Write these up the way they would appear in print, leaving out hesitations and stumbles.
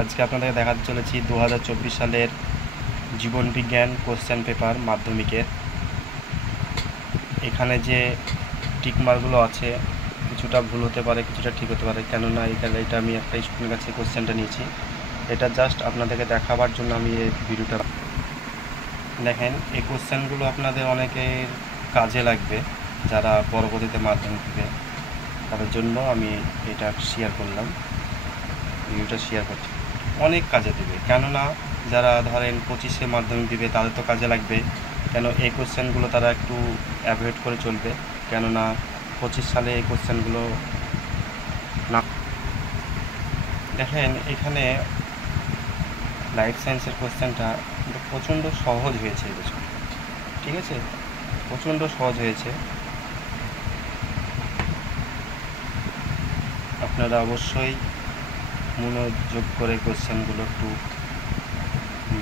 আজকে আপনাদের দেখাতে চলেছি 2024 সালের জীবন বিজ্ঞান কোশ্চেন পেপার মাধ্যমিকের। এখানে যে টিকমার্কগুলো আছে কিছুটা ভুল হতে পারে, কিছুটা ঠিক হতে পারে, কেননা এটা আমি একটা স্টুডেন্টের কাছে কোশ্চেনটা নিয়েছি। এটা জাস্ট আপনাদেরকে দেখাবার জন্য আমি এই ভিডিওটা। দেখেন, এই কোশ্চেনগুলো আপনাদের অনেকের কাজে লাগবে, যারা পরবর্তীতে মাধ্যমিক দিবে তাদের জন্য আমি এটা শেয়ার করলাম, ভিডিওটা শেয়ার করছি। অনেক কাজে দেবে, কেননা যারা ধরেন 25-এ মাধ্যমিক দিবে তাদের তো কাজে লাগবে। কেন এই কোশ্চেনগুলো তারা একটু অ্যাভয়েড করে চলবে, কেননা 25 সালে এই কোশ্চেনগুলো না। দেখেন, এখানে লাইফ সায়েন্সের কোশ্চেনটা প্রচণ্ড সহজ হয়েছে এবছর, ঠিক আছে, প্রচণ্ড সহজ হয়েছে। আপনারা অবশ্যই মনোযোগ করে কোশ্চেনগুলো একটু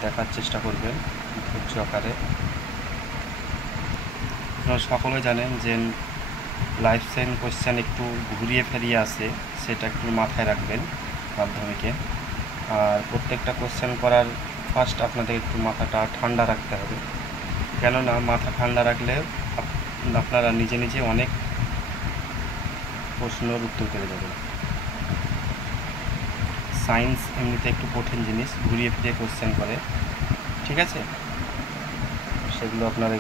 দেখার চেষ্টা করবেন ধৈর্য আকারে। আপনারা সকলে জানেন যে লাইফ সায়েন্স কোশ্চেন একটু ঘুরিয়ে ফিরিয়ে আসে, সেটা একটু মাথায় রাখবেন মাধ্যমিকে। আর প্রত্যেকটা কোশ্চেন করার ফার্স্ট আপনাদের একটু মাথাটা ঠান্ডা রাখতে হবে, কেননা মাথা ঠান্ডা রাখলে আপনারা নিজে নিজে অনেক প্রশ্নের উত্তর পেয়ে যাবেন। সায়েন্স এমনিতে একটু কঠিন জিনিস, ঘুরিয়ে ফিরিয়ে কোশ্চেন করে, ঠিক আছে, সেগুলো আপনারা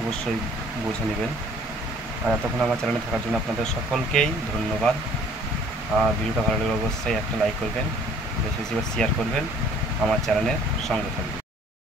অবশ্যই বুঝে নেবেন। আর এতক্ষণ আমার চ্যানেলে থাকার জন্য আপনাদের সকলকেই ধন্যবাদ। ভিডিওটা ভালো লাগলে অবশ্যই একটা লাইক করবেন, বেশি বেশি শেয়ার করবেন, আমার চ্যানেলের সঙ্গে থাকবেন।